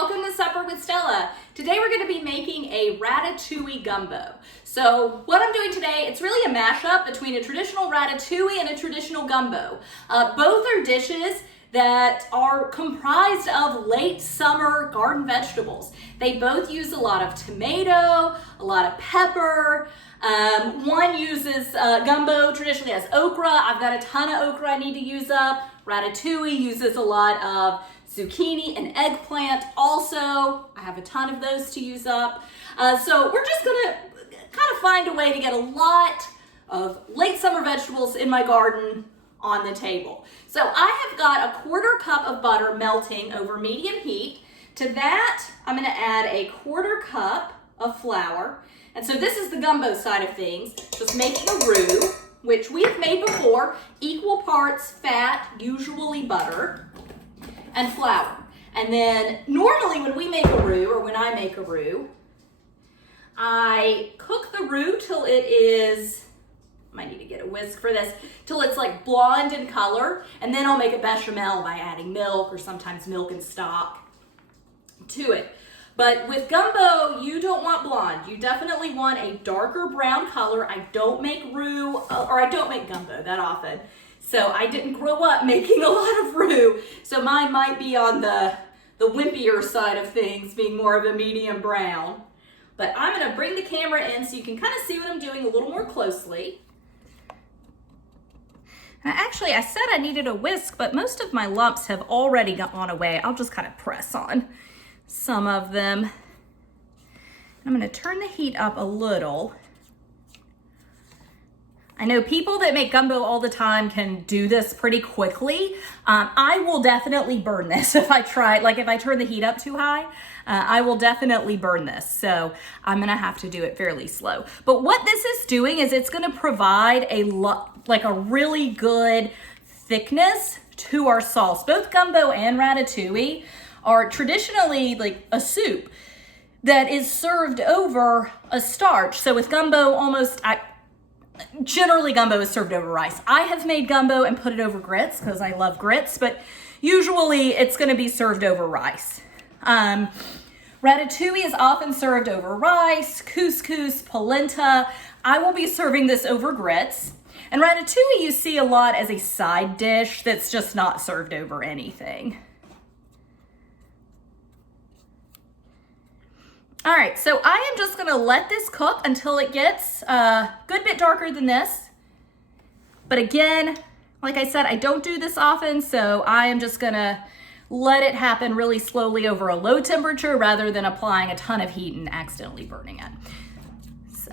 welcome to Supper with Stella. Today we're going to be making a Ratatouille gumbo. So what I'm doing today, it's really a mashup between a traditional Ratatouille and a traditional gumbo. Both are dishes that are comprised of late summer garden vegetables. They both use a lot of tomato, a lot of pepper. One uses gumbo traditionally has okra. I've got a ton of okra I need to use up. Ratatouille uses a lot of zucchini and eggplant. Also, I have a ton of those to use up. So we're just gonna kind of find a way to get a lot of late summer vegetables in my garden on the table. So I have got a 1/4 cup of butter melting over medium heat. To that, I'm gonna add a 1/4 cup of flour. And so this is the gumbo side of things, just making a roux, which we have made before, equal parts fat, usually butter, and flour. And then normally when we make a roux, or when I make a roux, I cook the roux till it is, I might need to get a whisk for this, till it's like blonde in color, and then I'll make a bechamel by adding milk or sometimes milk and stock to it. But with gumbo, you don't want blonde. You definitely want a darker brown color. I don't make roux, or I don't make gumbo that often. So I didn't grow up making a lot of roux. So mine might be on the wimpier side of things, being more of a medium brown. But I'm gonna bring the camera in so you can kind of see what I'm doing a little more closely. And actually, I said I needed a whisk, but most of my lumps have already gone away. I'll just kind of press on some of them. I'm gonna turn the heat up a little. I know people that make gumbo all the time can do this pretty quickly. I will definitely burn this if I try, like if I turn the heat up too high, I will definitely burn this. So I'm gonna have to do it fairly slow. But what this is doing is it's gonna provide like a really good thickness to our sauce. Both gumbo and ratatouille are traditionally like a soup that is served over a starch. So with gumbo, generally gumbo is served over rice. I have made gumbo and put it over grits because I love grits, but usually it's gonna be served over rice. Ratatouille is often served over rice, couscous, polenta. I will be serving this over grits. And ratatouille you see a lot as a side dish that's just not served over anything. All right, so I am just gonna let this cook until it gets a good bit darker than this. But again, like I said, I don't do this often, so I am just gonna let it happen really slowly over a low temperature rather than applying a ton of heat and accidentally burning it. So.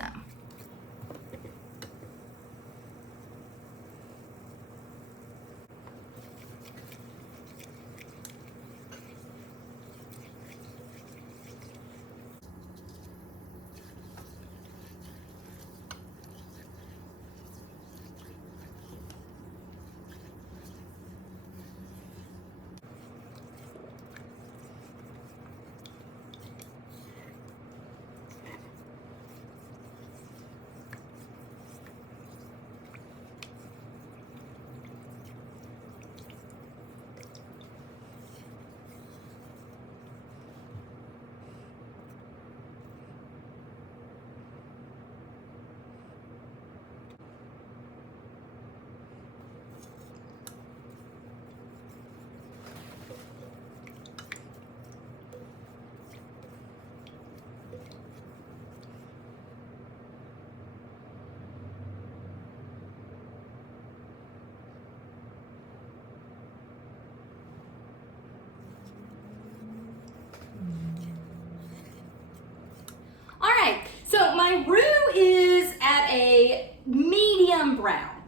So my roux is at a medium brown.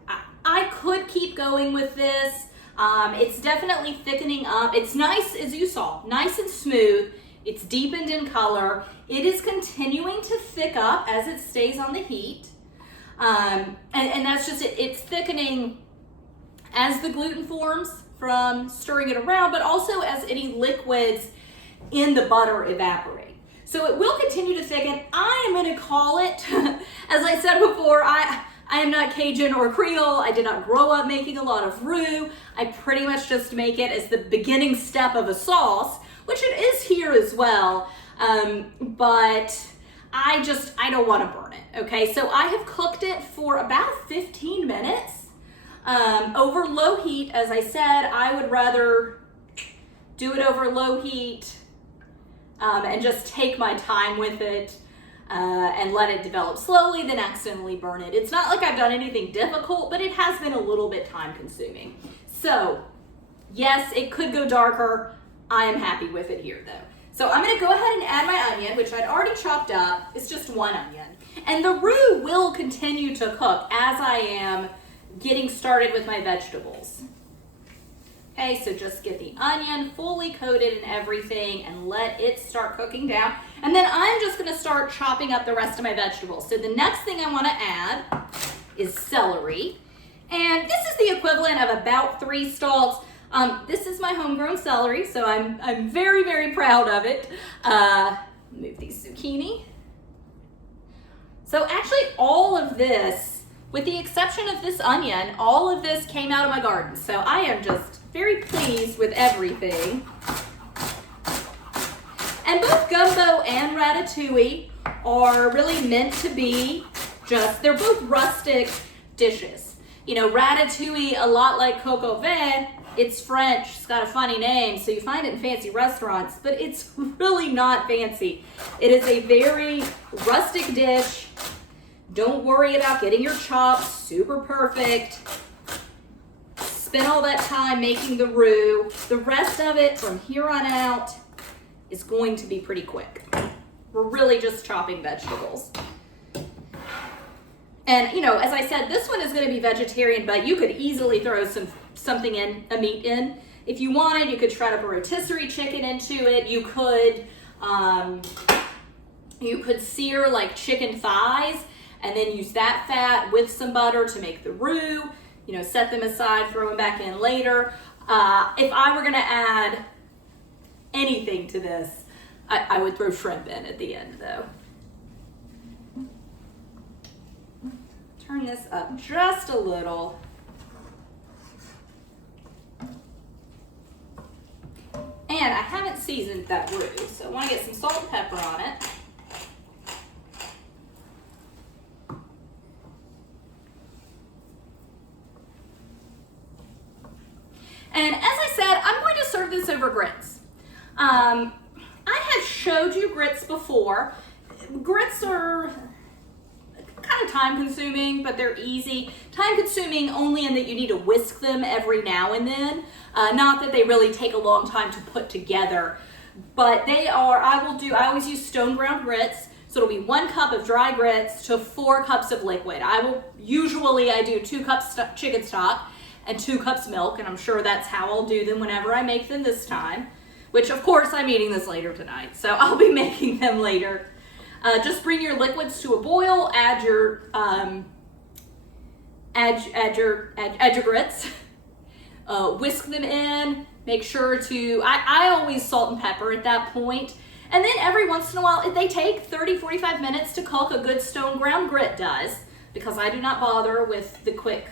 I could keep going with this. It's definitely thickening up. It's nice, as you saw, nice and smooth. It's deepened in color. It is continuing to thick up as it stays on the heat. And that's just it. It's thickening as the gluten forms from stirring it around, but also as any liquids in the butter evaporate. So it will continue to thicken. I am gonna call it, as I said before, I am not Cajun or Creole. I did not grow up making a lot of roux. I pretty much just make it as the beginning step of a sauce. which it is here as well, but I don't want to burn it, okay? So I have cooked it for about 15 minutes over low heat. As I said, I would rather do it over low heat and just take my time with it and let it develop slowly, then accidentally burn it. It's not like I've done anything difficult, but it has been a little bit time consuming. So yes, it could go darker. I am happy with it here though. So I'm gonna go ahead and add my onion, which I'd already chopped up. It's just one onion. And the roux will continue to cook as I am getting started with my vegetables. Okay, so just get the onion fully coated and everything and let it start cooking down. And then I'm just gonna start chopping up the rest of my vegetables. So the next thing I wanna add is celery. And this is the equivalent of about 3 stalks. This is my homegrown celery, so I'm very, very proud of it. Move these zucchini. So actually all of this, with the exception of this onion, all of this came out of my garden. So I am just very pleased with everything. And both gumbo and ratatouille are really meant to be they're both rustic dishes. You know, ratatouille, a lot like coq au vin, it's French, it's got a funny name, so you find it in fancy restaurants, but it's really not fancy. It is a very rustic dish. Don't worry about getting your chops super perfect. Spend all that time making the roux. The rest of it from here on out is going to be pretty quick. We're really just chopping vegetables. And you know, as I said, this one is going to be vegetarian, but you could easily throw something in, a meat in. If you wanted, you could shred up a rotisserie chicken into it. You could sear like chicken thighs and then use that fat with some butter to make the roux. You know, set them aside, throw them back in later. If I were gonna add anything to this, I would throw shrimp in at the end though. Turn this up just a little. And I haven't seasoned that roux, so I wanna get some salt and pepper on it. And as I said, I'm going to serve this over grits. I have showed you grits before. Grits are kind of time consuming, but they're easy. Time consuming only in that you need to whisk them every now and then. Not that they really take a long time to put together, but they are, I always use stone ground grits. So it'll be 1 cup of dry grits to 4 cups of liquid. Usually I do 2 cups chicken stock and 2 cups milk, and I'm sure that's how I'll do them whenever I make them this time, which of course I'm eating this later tonight, so I'll be making them later. Just bring your liquids to a boil, add your grits, whisk them in, make sure to, I always salt and pepper at that point, and then every once in a while, they take 30-45 minutes to cook. A good stone ground grit does, because I do not bother with the quick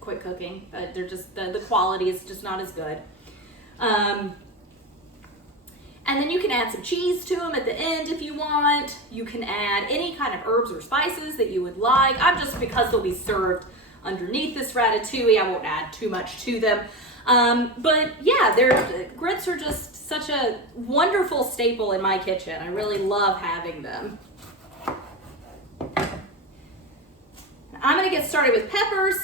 cooking. They're just, the quality is just not as good. And then you can add some cheese to them at the end if you want. You can add any kind of herbs or spices that you would like. Because they'll be served underneath this ratatouille, I won't add too much to them. But yeah, grits are just such a wonderful staple in my kitchen. I really love having them. I'm gonna get started with peppers.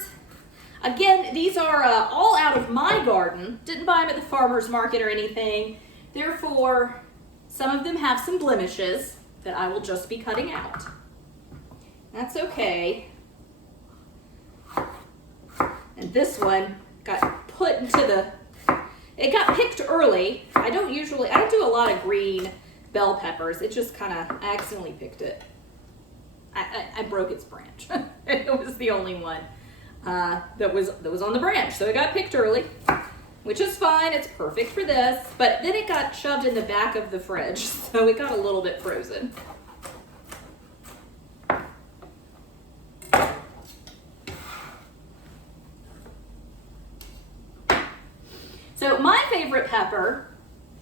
Again, these are all out of my garden. Didn't buy them at the farmer's market or anything. Therefore, some of them have some blemishes that I will just be cutting out. That's okay. And this one got put into it got picked early. I don't do a lot of green bell peppers. It just kind of, I accidentally picked it. I broke its branch. It was the only one that was on the branch. So it got picked early, which is fine. It's perfect for this. But then it got shoved in the back of the fridge, so it got a little bit frozen. So my favorite pepper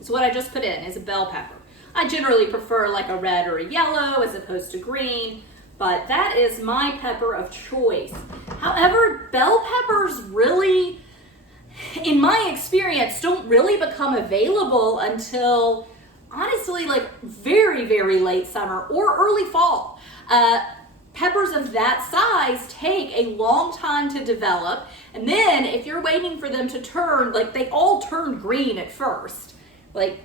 is what I just put in, is a bell pepper. I generally prefer like a red or a yellow as opposed to green, but that is my pepper of choice. However, bell peppers really, in my experience, don't really become available until, honestly, like very, very late summer or early fall. Peppers of that size take a long time to develop, and then if you're waiting for them to turn, like they all turn green at first. Like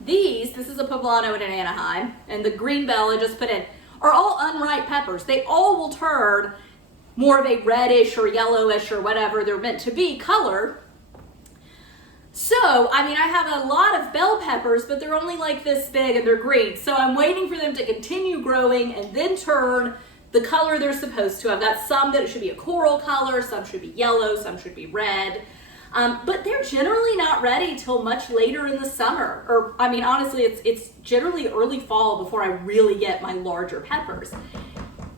this is a poblano and an Anaheim, and the green bell I just put in, are all unripe peppers. They all will turn more of a reddish or yellowish or whatever they're meant to be color. So, I mean, I have a lot of bell peppers, but they're only like this big and they're green. So I'm waiting for them to continue growing and then turn the color they're supposed to. I've got some that should be a coral color, some should be yellow, some should be red. But they're generally not ready till much later in the summer. Or, I mean, honestly, it's generally early fall before I really get my larger peppers.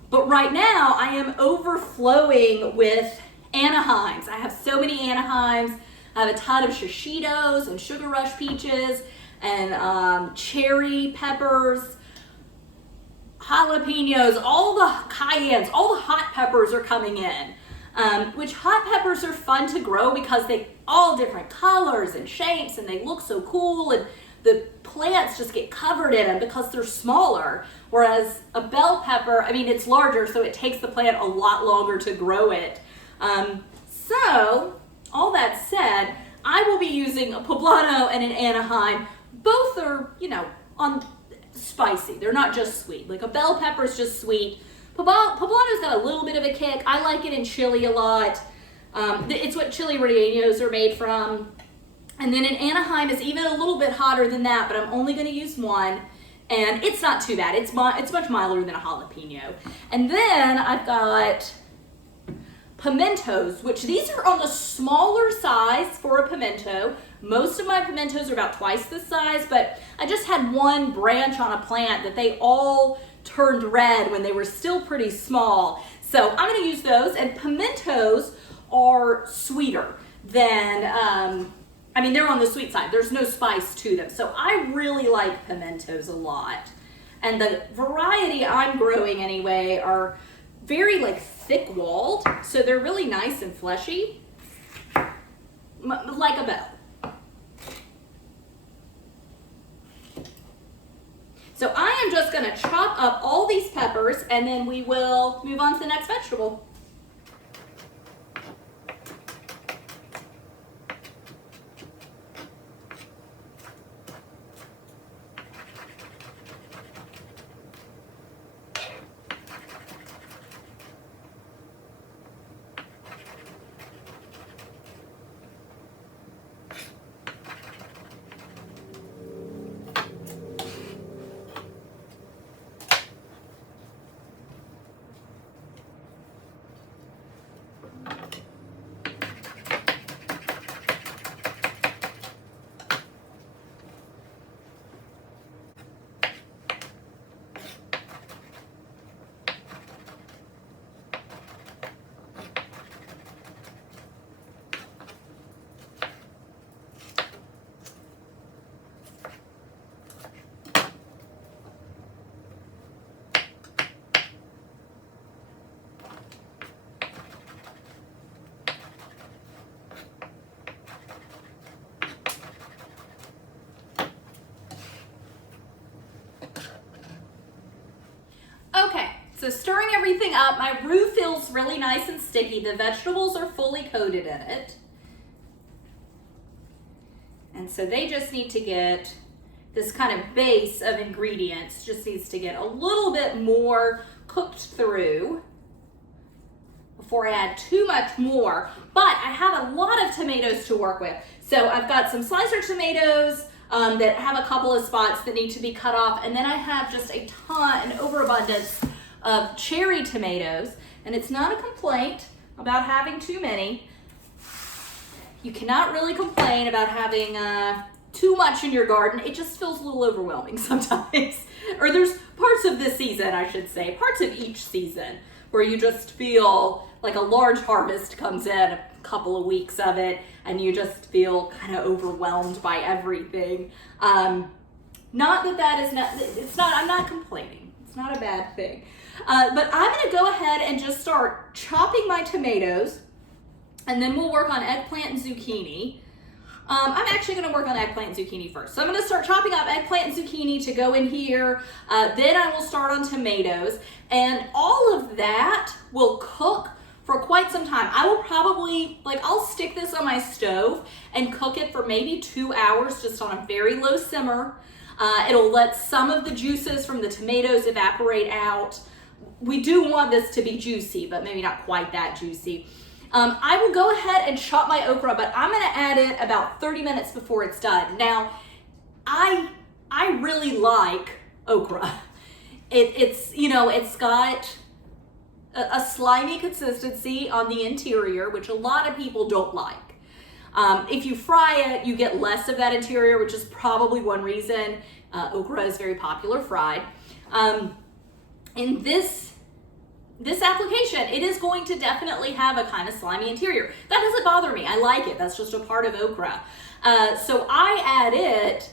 But right now, I am overflowing with Anaheims. I have so many Anaheims. I have a ton of shishitos and sugar rush peaches and cherry peppers, jalapenos, all the cayennes, all the hot peppers are coming in. Which hot peppers are fun to grow because they all different colors and shapes and they look so cool, and the plants just get covered in them because they're smaller. Whereas a bell pepper, I mean, it's larger, so it takes the plant a lot longer to grow it. So all that said, I will be using a poblano and an Anaheim. Both are, on spicy. They're not just sweet. Like a bell pepper is just sweet. Poblano's got a little bit of a kick. I like it in chili a lot. It's what chili rellenos are made from. And then an Anaheim is even a little bit hotter than that, but I'm only going to use one. And it's not too bad. It's much milder than a jalapeno. And then I've got pimentos, which these are on the smaller size for a pimento. Most of my pimentos are about twice this size, but I just had one branch on a plant that they all turned red when they were still pretty small. So I'm going to use those, and pimentos are sweeter than, I mean, they're on the sweet side. There's no spice to them. So I really like pimentos a lot. And the variety I'm growing anyway are very like thick walled. So they're really nice and fleshy, like a bell. So I am just gonna chop up all these peppers and then we will move on to the next vegetable. Okay, so stirring everything up, my roux feels really nice and sticky. The vegetables are fully coated in it. And so they just need to get, this kind of base of ingredients just needs to get a little bit more cooked through before I add too much more. But I have a lot of tomatoes to work with. So I've got some slicer tomatoes that have a couple of spots that need to be cut off. And then I have just a ton, an overabundance of cherry tomatoes. And it's not a complaint about having too many. You cannot really complain about having too much in your garden. It just feels a little overwhelming sometimes. Or there's parts of this season, I should say, parts of each season where you just feel like a large harvest comes in couple of weeks of it and you just feel kind of overwhelmed by everything. Not that that is not, it's not, I'm not complaining. It's not a bad thing. But I'm gonna go ahead and just start chopping my tomatoes, and then we'll work on eggplant and zucchini. I'm actually gonna work on eggplant and zucchini first. So I'm gonna start chopping up eggplant and zucchini to go in here. Then I will start on tomatoes, and all of that will cook for quite some time. I will probably, I'll stick this on my stove and cook it for maybe 2 hours just on a very low simmer. It'll let some of the juices from the tomatoes evaporate out. We do want this to be juicy, but maybe not quite that juicy. I will go ahead and chop my okra, but I'm gonna add it about 30 minutes before it's done. Now, I really like okra. It's got a slimy consistency on the interior, which a lot of people don't like. If you fry it, you get less of that interior, which is probably one reason okra is very popular fried. In this application, it is going to definitely have a kind of slimy interior. That doesn't bother me. I like it. That's just a part of okra. So I add it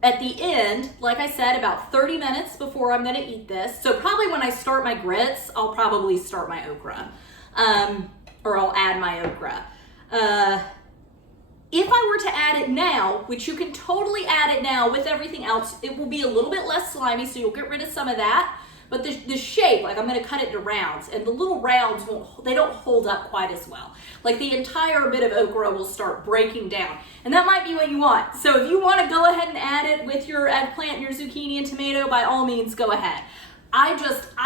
at the end, like I said, about 30 minutes before I'm gonna eat this. So probably when I start my grits, I'll probably start my okra, or I'll add my okra. If I were to add it now, which you can totally add it now with everything else, it will be a little bit less slimy, so you'll get rid of some of that. But the shape, I'm gonna cut it to rounds, and the little rounds they don't hold up quite as well. The entire bit of okra will start breaking down, and that might be what you want. So if you wanna go ahead and add it with your eggplant, your zucchini and tomato, by all means, go ahead. I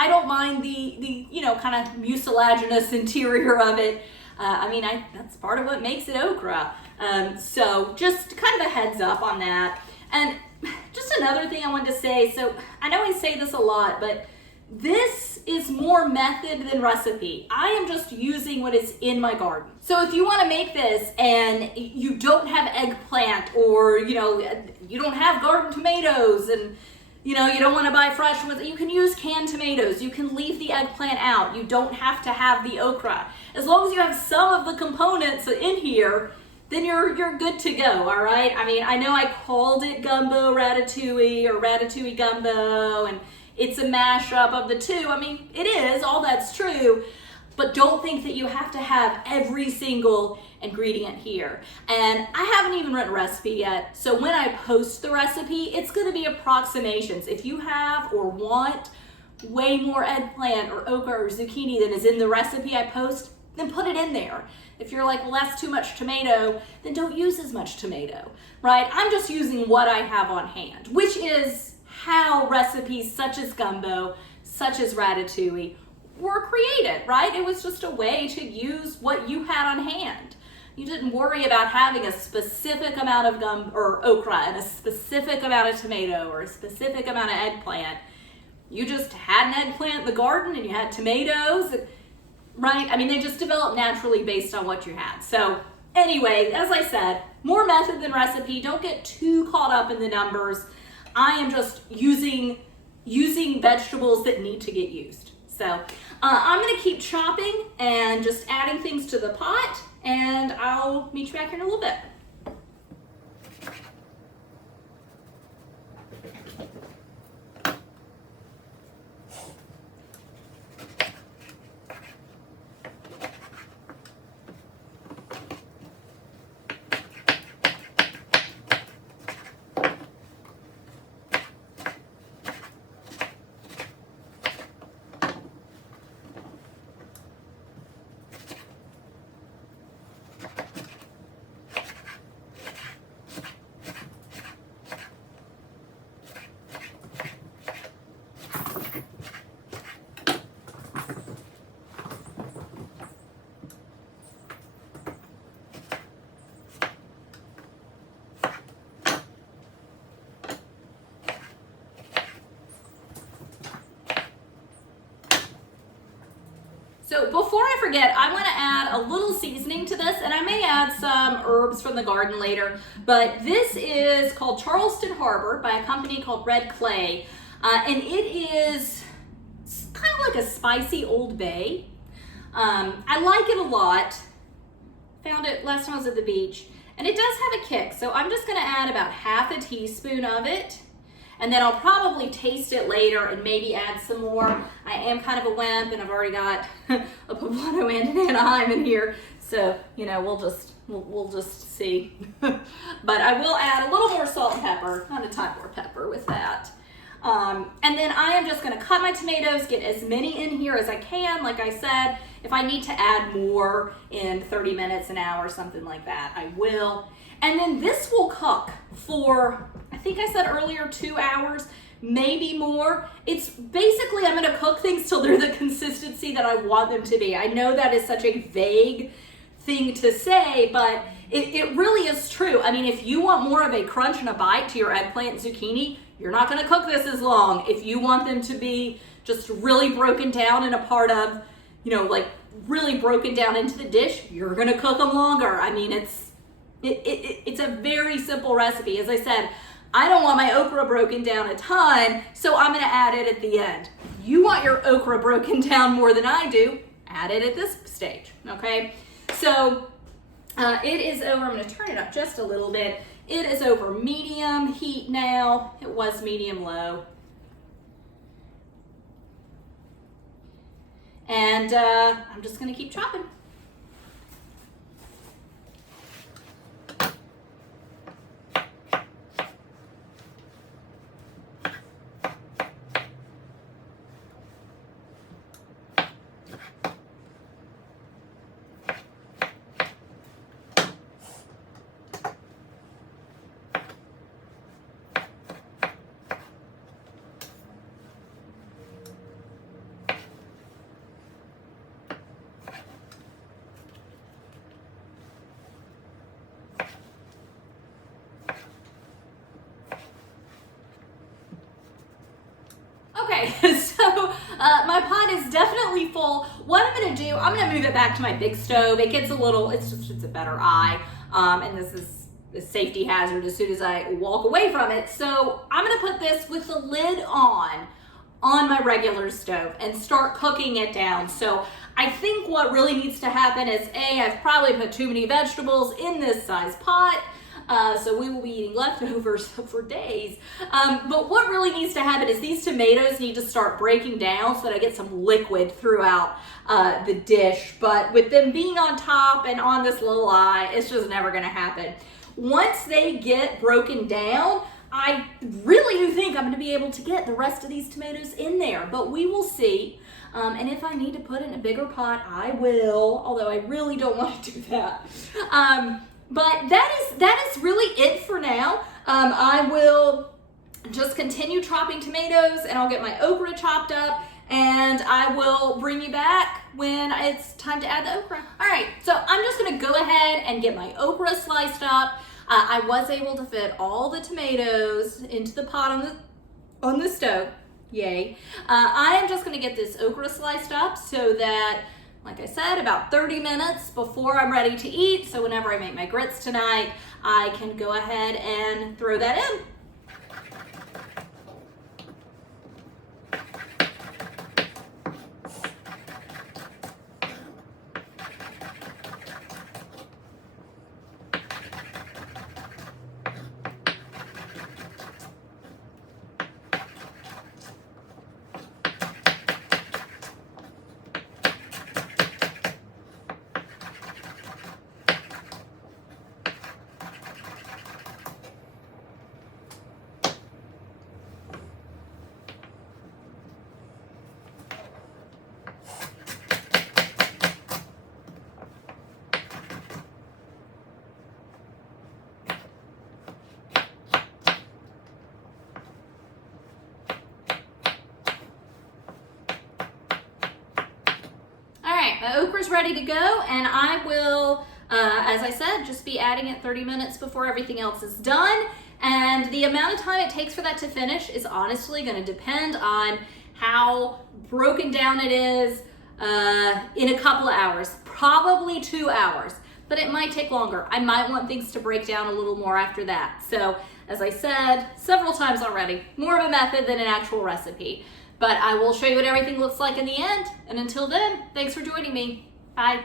don't mind the kind of mucilaginous interior of it. That's part of what makes it okra. So just kind of a heads up on that. And just another thing I wanted to say, so I know I say this a lot, but this is more method than recipe. I am just using what is in my garden. So if you want to make this and you don't have eggplant, or you don't have garden tomatoes, and you don't want to buy fresh ones, you can use canned tomatoes. You can leave the eggplant out. You don't have to have the okra. As long as you have some of the components in here, then you're good to go, all right? I know I called it Gumbo Ratatouille or Ratatouille Gumbo, and it's a mashup of the two. It is, all that's true, but don't think that you have to have every single ingredient here. And I haven't even written a recipe yet, so when I post the recipe, it's gonna be approximations. If you have or want way more eggplant or okra or zucchini than is in the recipe I post, then put it in there. If you're like, well, that's too much tomato, then don't use as much tomato, right? I'm just using what I have on hand, which is how recipes such as gumbo, such as ratatouille were created, right? It was just a way to use what you had on hand. You didn't worry about having a specific amount of gumbo or okra and a specific amount of tomato or a specific amount of eggplant. You just had an eggplant in the garden and you had tomatoes, right? They just developed naturally based on what you had. So anyway, as I said, more method than recipe. Don't get too caught up in the numbers. I am just using vegetables that need to get used. So I'm gonna keep chopping and just adding things to the pot, and I'll meet you back here in a little bit. So before I forget, I'm gonna add a little seasoning to this, and I may add some herbs from the garden later, but this is called Charleston Harbor by a company called Red Clay, and it is kind of like a spicy Old Bay. I like it a lot. Found it last time I was at the beach. And it does have a kick, so I'm just gonna add about half a teaspoon of it. And then I'll probably taste it later and maybe add some more. I am kind of a wimp and I've already got a poblano and an Anaheim in here. So, you know, we'll just see. But I will add a little more salt and pepper, not a ton more pepper with that. And then I am just gonna cut my tomatoes, get as many in here as I can. Like I said, if I need to add more in 30 minutes, an hour, something like that, I will. And then this will cook for, I think I said earlier, 2 hours, maybe more. It's basically, I'm gonna cook things till they're the consistency that I want them to be. I know that is such a vague thing to say, but it really is true. I mean, if you want more of a crunch and a bite to your eggplant and zucchini, you're not gonna cook this as long. If you want them to be just really broken down and a part of, you know, like really broken down into the dish, you're gonna cook them longer. I mean, it's a very simple recipe. As I said, I don't want my okra broken down a ton, so I'm gonna add it at the end. You want your okra broken down more than I do, add it at this stage, okay? So it is over, I'm gonna turn it up just a little bit. It is over medium heat now. It was medium low. And I'm just gonna keep chopping. Okay, so my pot is definitely full. What I'm gonna do, I'm gonna move it back to my big stove. It gets a little, it's a better eye, and this is a safety hazard as soon as I walk away from it. So I'm gonna put this with the lid on my regular stove and start cooking it down. So I think what really needs to happen is I've probably put too many vegetables in this size pot. So we will be eating leftovers for days. But what really needs to happen is these tomatoes need to start breaking down so that I get some liquid throughout the dish. But with them being on top and on this little eye, it's just never gonna happen. Once they get broken down, I really do think I'm gonna be able to get the rest of these tomatoes in there, but we will see. And if I need to put it in a bigger pot, I will, although I really don't want to do that. But that is really it for now. I will just continue chopping tomatoes and I'll get my okra chopped up and I will bring you back when it's time to add the okra. All right, so I'm just gonna go ahead and get my okra sliced up. I was able to fit all the tomatoes into the pot on the stove, yay. I am just gonna get this okra sliced up so that, like I said, about 30 minutes before I'm ready to eat. So whenever I make my grits tonight, I can go ahead and throw that in. My okra's ready to go, and I will, as I said, just be adding it 30 minutes before everything else is done. And the amount of time it takes for that to finish is honestly going to depend on how broken down it is in a couple of hours, probably 2 hours, but it might take longer. I might want things to break down a little more after that. So, as I said several times already, more of a method than an actual recipe. But I will show you what everything looks like in the end. And until then, thanks for joining me. Bye.